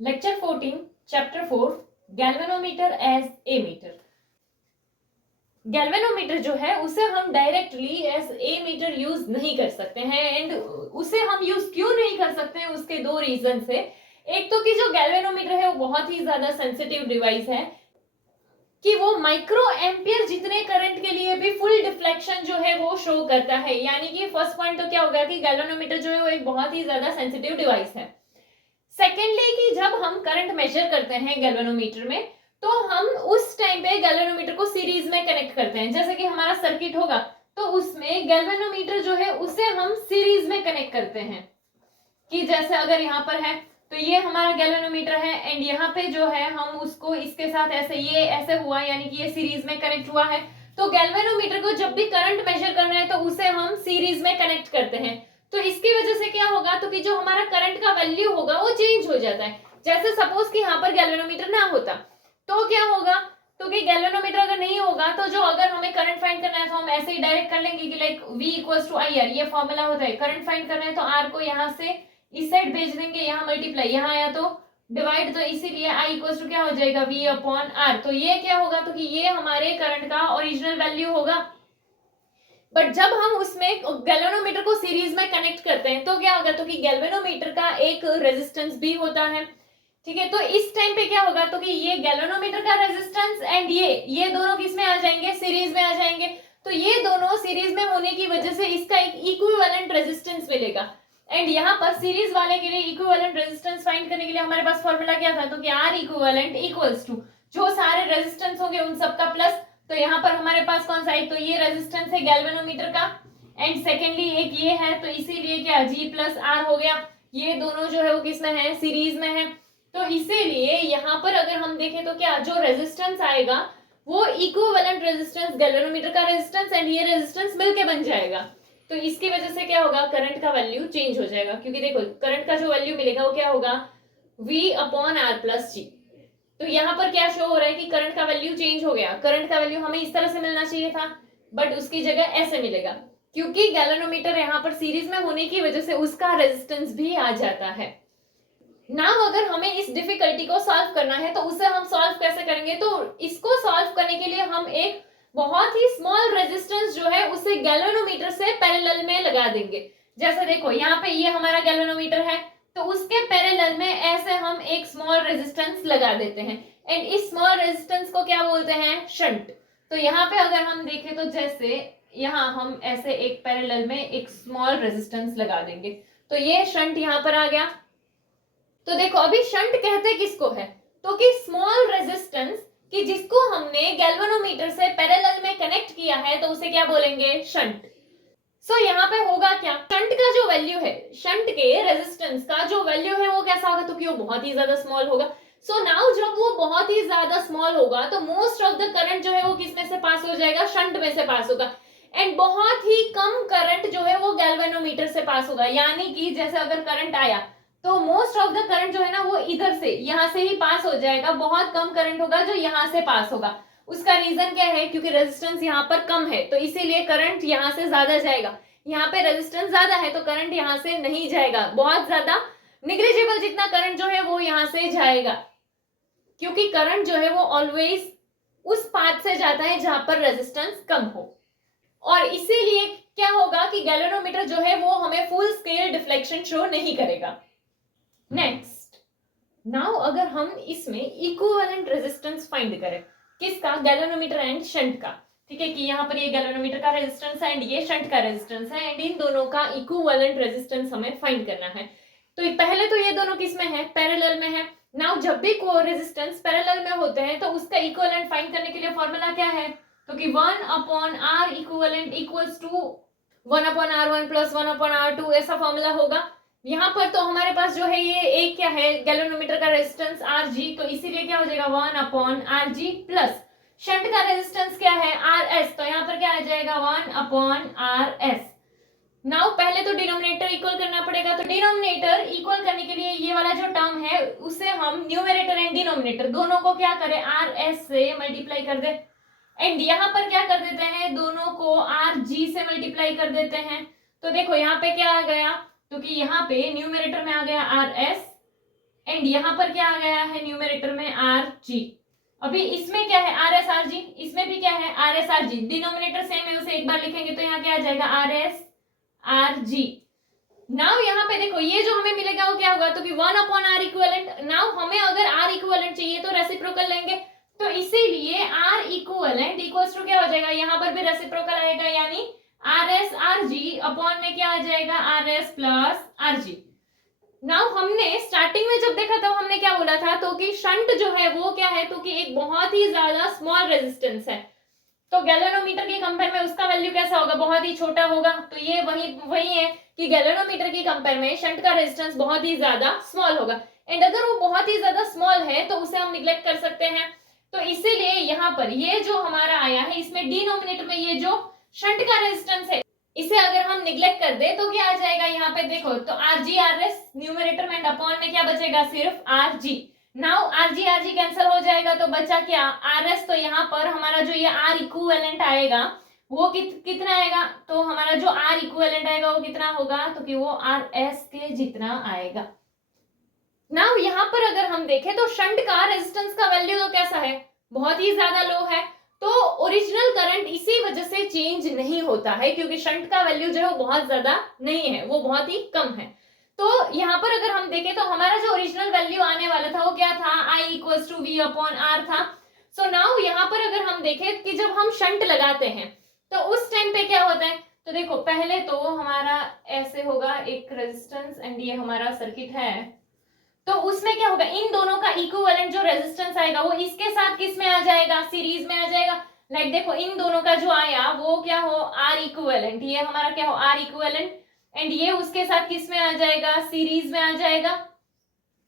Lecture 14 chapter 4 galvanometer as a meter. Galvanometer जो है उसे हम directly as a meter use नहीं कर सकते हैं। एंड उसे हम यूज क्यों नहीं कर सकते हैं, उसके दो रीजन है। एक तो कि जो गैल्वेनोमीटर है वो बहुत ही ज्यादा सेंसिटिव डिवाइस है कि वो माइक्रो एम्पियर जितने करंट के लिए भी फुल डिफ्लेक्शन जो है वो शो करता है। यानी कि फर्स्ट पॉइंट तो क्या होगा कि गैल्वेनोमीटर जो है वो एक बहुत ही ज्यादा सेंसिटिव डिवाइस है। सेकेंडली कि जब हम करंट मेजर करते हैं गैल्वेनोमीटर में तो हम उस टाइम पे गैल्वेनोमीटर को सीरीज में कनेक्ट करते हैं। जैसे कि हमारा सर्किट होगा तो उसमें गैल्वेनोमीटर जो है उसे हम सीरीज में कनेक्ट करते हैं कि जैसे अगर यहाँ पर है तो ये हमारा गैल्वेनोमीटर है एंड यहाँ पे जो है हम उसको इसके साथ ऐसे ये ऐसे हुआ यानी कि ये सीरीज में कनेक्ट हुआ है। तो गैल्वेनोमीटर को जब भी करंट मेजर करना है तो उसे हम सीरीज में कनेक्ट करते हैं। तो इसकी वजह से क्या होगा तो कि जो हमारा करंट का वैल्यू होगा वो चेंज हो जाता है। जैसे सपोज कि यहाँ पर गैल्वेनोमीटर ना होता तो क्या होगा तो कि गैल्वेनोमीटर अगर नहीं होगा तो जो अगर हमें करंट फाइंड करना है तो हम ऐसे ही डायरेक्ट कर लेंगे कि like V equals to I R, ये फॉर्मूला होता है। करंट फाइंड करना है तो R को यहाँ से इस साइड भेज देंगे, यहाँ मल्टीप्लाई, यहाँ आया तो डिवाइड, तो इसीलिए I इक्वल्स टू क्या हो जाएगा V अपॉन R। तो ये क्या होगा तो कि ये हमारे करंट का ओरिजिनल वैल्यू होगा। बट जब हम उसमें गैल्वेनोमीटर को सीरीज में कनेक्ट करते हैं तो क्या होगा तो कि गैल्वेनोमीटर का एक रेजिस्टेंस भी होता है। ठीक है, तो इस टाइम पे क्या होगा तो कि ये गैल्वेनोमीटर का रेजिस्टेंस एंड ये दोनों किस में आ जाएंगे, सीरीज में आ जाएंगे। तो ये दोनों सीरीज में होने की वजह से इसका एक इक्विवेलेंट रेजिस्टेंस मिलेगा। एंड यहाँ पर सीरीज वाले के लिए इक्विवेलेंट रेजिस्टेंस फाइंड करने के लिए हमारे पास फॉर्मूला क्या था तो कि R इक्विवेलेंट इक्वल्स टू जो सारे रेजिस्टेंस होंगे उन सबका प्लस। तो यहाँ पर हमारे पास कौन सा है तो ये रेजिस्टेंस है गैल्वेनोमीटर का एंड सेकेंडली एक ये है तो इसीलिए क्या G प्लस R हो गया। ये दोनों जो है वो किस में है, सीरीज में है। तो इसीलिए यहाँ पर अगर हम देखें तो क्या जो रेजिस्टेंस आएगा वो इक्विवेलेंट रेजिस्टेंस गैल्वेनोमीटर का रेजिस्टेंस एंड ये रेजिस्टेंस मिलके बन जाएगा। तो इसकी वजह से क्या होगा करंट का वैल्यू चेंज हो जाएगा क्योंकि देखो करंट का जो वैल्यू मिलेगा वो क्या होगा V upon R plus G। तो यहाँ पर क्या शो हो रहा है कि करंट का वैल्यू चेंज हो गया। करंट का वैल्यू हमें इस तरह से मिलना चाहिए था बट उसकी जगह ऐसे मिलेगा क्योंकि गैल्वेनोमीटर यहाँ पर सीरीज में होने की वजह से उसका रेजिस्टेंस भी आ जाता है। नाउ अगर हमें इस डिफिकल्टी को सॉल्व करना है तो उसे हम सॉल्व कैसे करेंगे तो इसको सॉल्व करने के लिए हम एक बहुत ही स्मॉल रेजिस्टेंस जो है उसे गैल्वेनोमीटर से पैरेलल में लगा देंगे। जैसे देखो यहाँ पे ये हमारा गैल्वेनोमीटर है तो उसके पैरेलल में ऐसे हम एक स्मॉल रेजिस्टेंस लगा देते हैं एंड इस स्मॉल रेजिस्टेंस को क्या बोलते हैं शंट। तो यहाँ पे अगर हम देखें तो जैसे यहाँ हम ऐसे एक पैरेलल में एक स्मॉल रेजिस्टेंस लगा देंगे तो ये शंट यहाँ पर आ गया। तो देखो अभी शंट कहते किसको है तो कि स्मॉल रेजिस्टेंस कि जिसको हमने गैल्वेनोमीटर से पैरेलल में कनेक्ट किया है तो उसे क्या बोलेंगे शंट। सो यहाँ पे होगा क्या शंट का जो वैल्यू है, शंट के रेजिस्टेंस का जो वैल्यू है वो कैसा होगा तो कि वो बहुत ही ज्यादा स्मॉल होगा। सो नाउ जब वो बहुत ही ज्यादा स्मॉल होगा तो मोस्ट ऑफ द करंट जो है वो किस में से पास हो जाएगा, शंट में से पास होगा एंड बहुत ही कम करंट जो है वो गैल्वेनोमीटर से पास होगा। यानी कि जैसे अगर करंट आया तो मोस्ट ऑफ द करंट जो है ना वो इधर से यहाँ से ही पास हो जाएगा। बहुत कम करंट होगा जो यहाँ से पास होगा। उसका रीजन क्या है क्योंकि रेजिस्टेंस यहाँ पर कम है तो इसीलिए करंट यहाँ से ज्यादा जाएगा। यहाँ पे रेजिस्टेंस ज्यादा है तो करंट यहाँ से नहीं जाएगा, बहुत ज्यादा निग्लिजिबल जितना करंट जो है वो यहाँ से जाएगा क्योंकि करंट जो है वो ऑलवेज उस पाथ से जाता है जहां पर रेजिस्टेंस कम हो। और इसीलिए क्या होगा कि गैल्वेनोमीटर जो है वो हमें फुल स्केल डिफ्लेक्शन शो नहीं करेगा। नेक्स्ट, नाउ अगर हम इसमें इक्विवेलेंट रेजिस्टेंस फाइंड करें किसका, गैल्वेनोमीटर एंड शंट का। ठीक है कि यहाँ पर ये गैल्वेनोमीटर का रेजिस्टेंस है एंड ये शंट का रेजिस्टेंस है एंड इन दोनों का इक्विवेलेंट रेजिस्टेंस हमें फाइंड करना है। तो पहले तो ये दोनों किस में है, पैरेलल में है। नाउ जब भी को रेजिस्टेंस पैरेलल में होते हैं तो उसका इक्विवेलेंट फाइंड करने के लिए फॉर्मूला क्या है तो कि 1 upon R equivalent equals to 1 upon R1 plus 1 upon R2 ऐसा फॉर्मूला होगा। यहाँ पर तो हमारे पास जो है ये एक क्या है गैल्वेनोमीटर का रेजिस्टेंस Rg तो इसीलिए क्या हो जाएगा 1 अपॉन Rg प्लस शंट का रेजिस्टेंस क्या है Rs तो यहाँ पर क्या आ जाएगा 1 अपॉन Rs। नाउ पहले तो डिनोमिनेटर इक्वल करना पड़ेगा। तो डिनोमिनेटर इक्वल करने के लिए ये वाला जो टर्म है उसे हम न्यूमरेटर एंड डिनोमिनेटर दोनों को क्या करें Rs से मल्टीप्लाई कर दे एंड यहाँ पर क्या कर देते हैं दोनों को Rg से मल्टीप्लाई कर देते हैं। तो देखो यहाँ पे क्या आ गया तो कि यहाँ पे न्यूमरेटर में आ गया Rs एंड यहाँ पर क्या आ गया है न्यूमरेटर में आर जी। अभी इसमें क्या है आर एस आर जी, इसमें भी क्या है R S R G, denominator same है उसे एक बार लिखेंगे तो यहाँ क्या आ जाएगा R S R G. Now यहाँ पे देखो ये जो हमें मिलेगा वो क्या होगा, तो कि 1/r इक्विवेलेंट। नाउ हमें अगर r इक्विवेलेंट चाहिए तो रेसिप्रोकल लेंगे, तो इसीलिए r इक्विवेलेंट इक्वल्स टू क्या हो जाएगा, यहाँ पर भी रेसिप्रोकल आएगा, यानी R S R G upon में क्या आ जाएगा R S plus R G. Now हमने स्टार्टिंग में जब देखा तब हमने क्या बोला था, तो कि शंट जो है वो क्या है, तो कि एक बहुत ही ज्यादा स्मॉल रेजिस्टेंस है, तो गैल्वेनोमीटर के कंपेयर में उसका वैल्यू कैसा होगा, बहुत ही छोटा होगा। तो ये वही है कि गैल्वेनोमीटर के कंपेयर में शंट का रेजिस्टेंस बहुत ही ज्यादा स्मॉल होगा, एंड अगर वो बहुत ही ज्यादा स्मॉल है तो उसे हम निग्लेक्ट कर सकते हैं। तो इसीलिए यहाँ पर ये जो हमारा आया है इसमें डिनोमिनेटर में ये जो शंट का रेजिस्टेंस है इसे अगर हम निग्लेक्ट कर दे तो क्या आ जाएगा, यहाँ पे देखो तो R G R S numerator में, अपॉन में क्या बचेगा सिर्फ R G. Now R G cancel हो जाएगा तो बचा क्या आर एस। तो यहाँ पर हमारा जो ये आर इक्विवेलेंट आएगा वो कितना आएगा, तो हमारा जो आर इक्विवेलेंट आएगा वो कितना होगा, तो कि वो आर एस के जितना आएगा। नाउ यहाँ पर अगर हम देखें तो शंट का रेजिस्टेंस का वैल्यू तो कैसा है, बहुत ही ज्यादा लो है, तो ओरिजिनल करंट इसी वजह से चेंज नहीं होता है क्योंकि शंट का वैल्यू जो है वो बहुत ज्यादा नहीं है, वो बहुत ही कम है। तो यहाँ पर अगर हम देखें तो हमारा जो ओरिजिनल वैल्यू आने वाला था वो क्या था, I equals to V upon R था। सो नाउ यहाँ पर अगर हम देखें कि जब हम शंट लगाते हैं तो उस टाइम पे क्या होता है, तो देखो पहले तो हमारा ऐसे होगा एक रेजिस्टेंस एंड ये हमारा सर्किट है, तो उसमें क्या होगा इन दोनों का इक्विवेलेंट जो रेजिस्टेंस आएगा वो इसके साथ किस में आ जाएगा, सीरीज में आ जाएगा। लाइक देखो इन दोनों का जो आया वो क्या हो आर इक्विवेलेंट, ये हमारा क्या हो आर इक्विवेलेंट, एंड ये उसके साथ किस में आ जाएगा, सीरीज में आ जाएगा।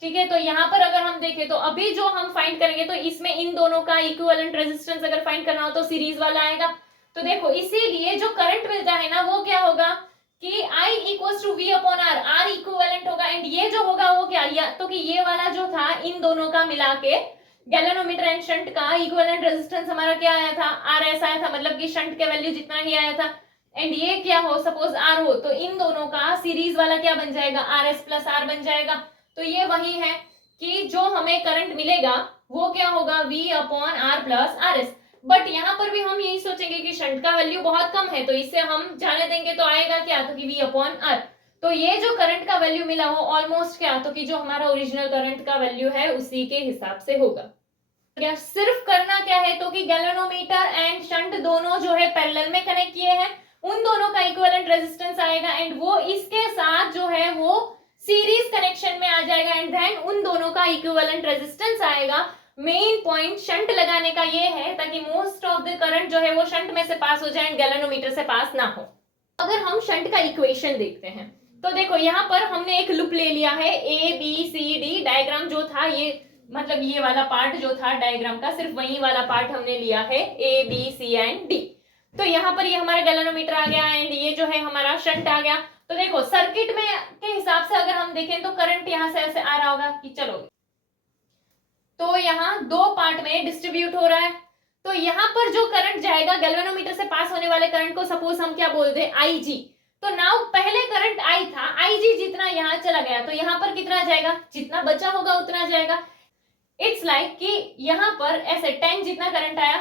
ठीक है, तो यहाँ पर अगर हम देखें तो अभी जो हम फाइंड करेंगे तो इसमें इन दोनों का इक्विवेलेंट रेजिस्टेंस अगर फाइंड करना हो तो सीरीज वाला आएगा। तो देखो इसीलिए जो करंट मिलता है ना वो क्या होगा कि I equals to V upon R, R equivalent होगा, एंड ये जो होगा वो क्या, या तो कि ये वाला जो था इन दोनों का मिला के गैल्वेनोमीटर एंड शंट का इक्विवेलेंट रेजिस्टेंस हमारा क्या आया था, आर एस आया था, मतलब कि शंट के वैल्यू जितना ही आया था, एंड ये क्या हो सपोज आर हो, तो इन दोनों का सीरीज वाला क्या बन जाएगा आर एस प्लस आर बन जाएगा। तो ये वही है कि जो हमें करंट मिलेगा वो क्या होगा V upon R plus R S. But यहाँ पर भी हम यही सोचेंगे कि शंट का वैल्यू बहुत कम है तो इससे हम जाने देंगे तो आएगा क्या, तो कि वी अपॉन आर। तो ये जो करंट का वैल्यू मिला वो ऑलमोस्ट क्या, तो कि जो हमारा ओरिजिनल करंट का वैल्यू है उसी के हिसाब से होगा। क्या सिर्फ करना क्या है, तो कि गैल्वेनोमीटर एंड शंट दोनों जो है पैरेलल में कनेक्ट किए हैं, उन दोनों का इक्विवेलेंट रेजिस्टेंस आएगा एंड वो इसके साथ जो है वो सीरीज कनेक्शन में आ जाएगा, एंड देन उन दोनों का इक्विवेलेंट रेजिस्टेंस आएगा। मेन पॉइंट शंट लगाने का ये है ताकि मोस्ट ऑफ द करंट जो है वो शंट में से पास हो जाए एंड गैल्वेनोमीटर से पास ना हो। अगर हम शंट का इक्वेशन देखते हैं तो देखो यहाँ पर हमने एक लूप ले लिया है, A B C D diagram जो था ये, मतलब ये वाला पार्ट जो था डायग्राम का सिर्फ वही वाला पार्ट हमने लिया है, A B C and D. तो यहाँ पर ये हमारा गैल्वेनोमीटर आ गया एंड ये जो है हमारा शंट आ गया। तो देखो सर्किट में के हिसाब से अगर हम देखें तो करंट यहाँ से ऐसे आ रहा होगा कि चलो, तो यहाँ दो पार्ट में डिस्ट्रीब्यूट हो रहा है। तो यहाँ पर जो करंट जाएगा गैल्वेनोमीटर से पास होने वाले करंट को सपोज हम क्या बोल दे आई जी। तो नाउ पहले करंट आई था, आई जी जितना यहाँ चला गया तो यहाँ पर कितना जाएगा, जितना बचा होगा उतना जाएगा। इट्स लाइक कि यहाँ पर ऐसे 10 जितना करंट आया,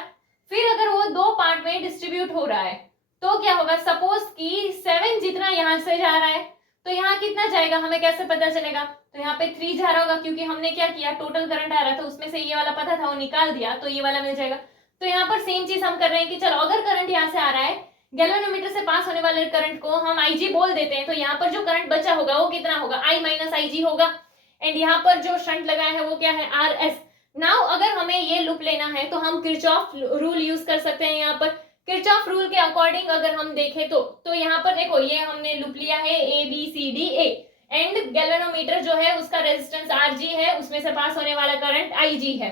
फिर अगर वो दो पार्ट में डिस्ट्रीब्यूट हो रहा है तो क्या होगा, सपोज कि 7 जितना यहाँ से जा रहा है तो यहाँ कितना जाएगा हमें कैसे पता चलेगा, तो यहाँ पे 3 जा रहा होगा क्योंकि हमने क्या किया टोटल करंट आ रहा था उसमें से ये वाला पता था वो निकाल दिया तो ये वाला मिल जाएगा। तो यहाँ पर सेम चीज हम कर रहे हैं कि चलो अगर करंट यहाँ से आ रहा है गैल्वेनोमीटर से पास होने वाले करंट को हम आईजी बोल देते हैं, तो यहाँ पर जो करंट बचा होगा वो कितना होगा, आई माइनस आईजी होगा, एंड यहाँ पर जो शंट लगाया है वो क्या है आर एस। नाउ अगर हमें ये लूप लेना है तो हम किरचॉफ रूल यूज कर सकते हैं। यहाँ पर किरचॉफ रूल के अकॉर्डिंग अगर हम देखें तो यहाँ पर देखो ये हमने लूप लिया है A B C D A, and galvanometer जो है उसका रेजिस्टेंस आर जी है, उसमें से पास होने वाला करंट आई जी है,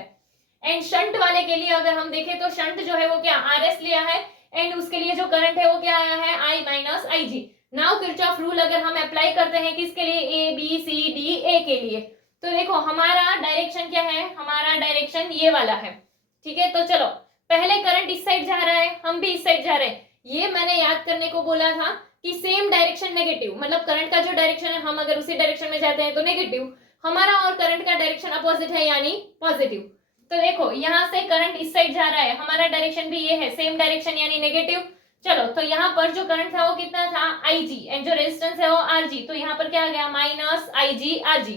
एंड शंट वाले के लिए अगर हम देखें तो शंट जो है वो क्या आर एस लिया है एंड उसके लिए जो करंट है वो क्या आया है आई माइनस आई जी। नाउ किरचॉफ रूल अगर हम अप्लाई करते हैं किसके लिए, ए बी सी डी ए के लिए, तो देखो हमारा डायरेक्शन क्या है, हमारा डायरेक्शन ये वाला है। ठीक है, तो चलो पहले करंट इस साइड जा रहा है, हम भी इस साइड जा रहे हैं, ये मैंने याद करने को बोला था कि सेम डायरेक्शन नेगेटिव, मतलब करंट का जो डायरेक्शन है हम अगर उसी डायरेक्शन में जाते हैं तो नेगेटिव, हमारा और करंट का डायरेक्शन अपोजिट है यानी पॉजिटिव। तो देखो यहाँ से करंट इस साइड जा रहा है, हमारा डायरेक्शन भी ये है, सेम डायरेक्शन यानी नेगेटिव। चलो तो यहाँ पर जो करंट था वो कितना था IG, एंड जो रेजिस्टेंस है वो RG, तो यहाँ पर क्या आ गया माइनस IG RG।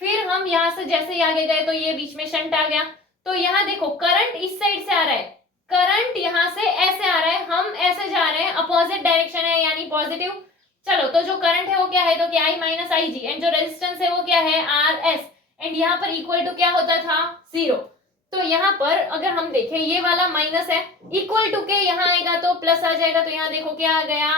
फिर हम यहाँ से जैसे ही आगे गए तो ये बीच में शंट आ गया। तो यहाँ देखो करंट इस साइड से आ रहा है, करंट यहाँ से ऐसे आ रहा है, हम ऐसे जा रहे हैं, अपोजिट डायरेक्शन है यानी पॉजिटिव। चलो तो जो करंट है वो क्या है, तो कि I माइनस IG, एंड जो रेजिस्टेंस है वो क्या है RS, एंड यहाँ पर इक्वल टू क्या होता था 0। तो यहाँ पर अगर हम देखें ये वाला माइनस है, इक्वल टू के यहाँ आएगा तो प्लस आ जाएगा। तो यहाँ देखो क्या आ गया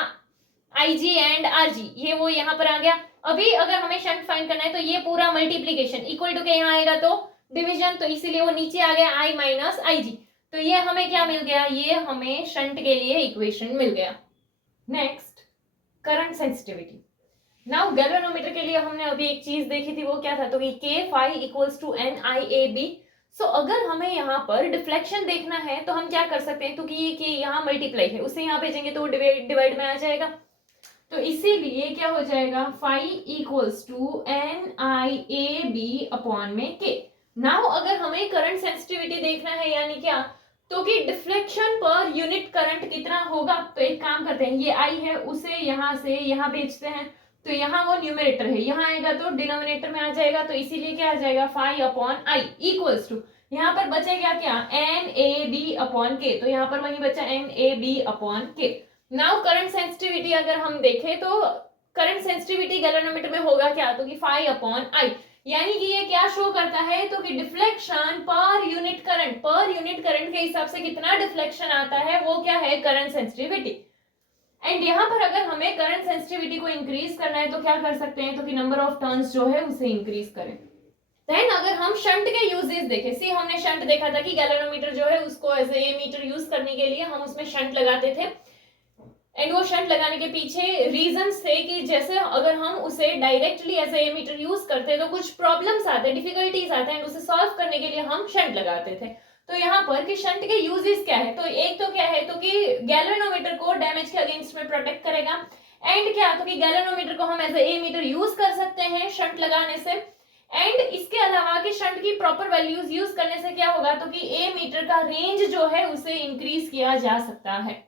IG एंड RG, ये वो यहाँ पर आ गया। अभी अगर हमें शंट फाइंड करना है तो ये पूरा मल्टीप्लीकेशन इक्वल टू के यहाँ आएगा तो डिवीजन, तो इसीलिए वो नीचे आ गया I माइनस IG। तो ये हमें क्या मिल गया, ये हमें शंट के लिए इक्वेशन मिल गया। Next current sensitivity. Now galvanometer के लिए हमने अभी एक चीज देखी थी, वो क्या था, तो कि K phi equals to NIAB। So अगर हमें यहाँ पर डिफ्लेक्शन देखना है तो हम क्या कर सकते हैं, तो कि ये K यहाँ मल्टीप्लाई है, उसे यहाँ भेजेंगे तो डिवाइड में आ जाएगा। तो इसीलिए क्या हो जाएगा phi equals to NIAB upon में K। नाउ अगर हमें करंट सेंसिटिविटी देखना है यानी क्या, तो कि डिफ्लेक्शन पर यूनिट करंट कितना होगा, तो एक काम करते हैं, ये I है उसे यहाँ से यहाँ भेजते हैं, तो यहाँ वो न्यूमरेटर है, यहाँ आएगा तो डिनोमिनेटर में आ जाएगा। तो इसीलिए क्या आ जाएगा phi upon I equals to, यहाँ पर बचेगा क्या NAB अपॉन K, तो यहाँ पर वही बचा NAB upon K। Now current sensitivity अगर हम देखें तो करंट सेंसिटिविटी गैल्वेनोमीटर में होगा क्या, तो कि फाई अपॉन I, यानी कि ये क्या शो करता है, तो कि डिफ्लेक्शन पर यूनिट करंट के हिसाब से कितना डिफ्लेक्शन आता है वो क्या है करंट सेंसिटिविटी। एंड यहाँ पर अगर हमें करंट सेंसिटिविटी को इंक्रीज करना है तो क्या कर सकते हैं, तो कि नंबर ऑफ टर्न्स जो है उसे इंक्रीज करें। देन अगर हम शंट के यूजेस देखें, सी हमने शंट देखा था कि गैल्वेनोमीटर जो है उसको एज ए मीटर यूज करने के लिए हम उसमें शंट लगाते थे। एंड वो शंट लगाने के पीछे रीजंस थे कि जैसे अगर हम उसे directly as a meter use करते तो कुछ प्रॉब्लम्स आते, डिफिकल्टीज आते हैं, एंड उसे सॉल्व करने के लिए हम शंट लगाते थे। तो यहाँ पर कि शंट के यूजेस क्या है, तो एक तो क्या है, तो कि गैल्वेनोमीटर को डैमेज के अगेंस्ट में प्रोटेक्ट करेगा। एंड क्या, तो कि गैल्वेनोमीटर को हम एज ए मीटर यूज कर सकते हैं शंट लगाने से। एंड इसके अलावा कि शंट की प्रॉपर वैल्यूज यूज करने से क्या होगा, तो कि ए मीटर का रेंज जो है उसे इंक्रीज किया जा सकता है।